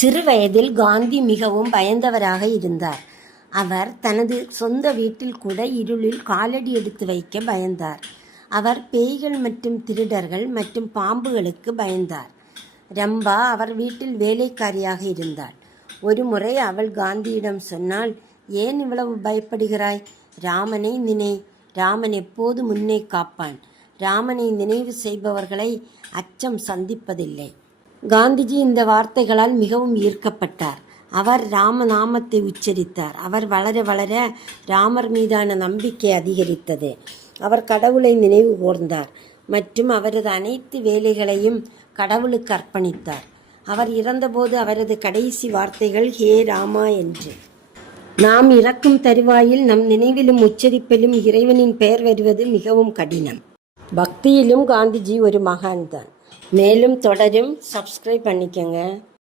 சிறுவயதில் காந்தி மிகவும் பயந்தவராக இருந்தார். அவர் தனது சொந்த வீட்டில் கூட இருளில் காலடி எடுத்து வைக்க பயந்தார். அவர் பேய்கள் மற்றும் திருடர்கள் மற்றும் பாம்புகளுக்கு பயந்தார். ரம்பா அவர் வீட்டில் வேலைக்காரியாக இருந்தாள். ஒருமுறை அவள் காந்தியிடம் சொன்னால் ஏன் இவ்வளவு பயப்படுகிறாய்? ராமனை நினை. ராமன் எப்போது முன்னே காப்பான். ராமனை நினைவு செய்பவர்களை அச்சம் சந்திப்பதில்லை. காந்திஜி இந்த வார்த்தைகளால் மிகவும் ஈர்க்கப்பட்டார். அவர் ராமநாமத்தை உச்சரித்தார். அவர் வளர வளர ராமர் மீதான நம்பிக்கை அதிகரித்தது. அவர் கடவுளை நினைவு கூர்ந்தார். மற்றும் அவரது அனைத்து வேலைகளையும் கடவுளுக்கு அர்ப்பணித்தார். அவர் இறந்தபோது அவரது கடைசி வார்த்தைகள் ஹே ராமா என்று. நாம் இறக்கும் தருவாயில் நம் நினைவிலும் உச்சரிப்பிலும் இறைவனின் பெயர் வருவது மிகவும் கடினம். பக்தியிலும் காந்திஜி ஒரு மகான்தான். மேலும் தொடரும். சப்ஸ்கிரைப் பண்ணிக்கங்க.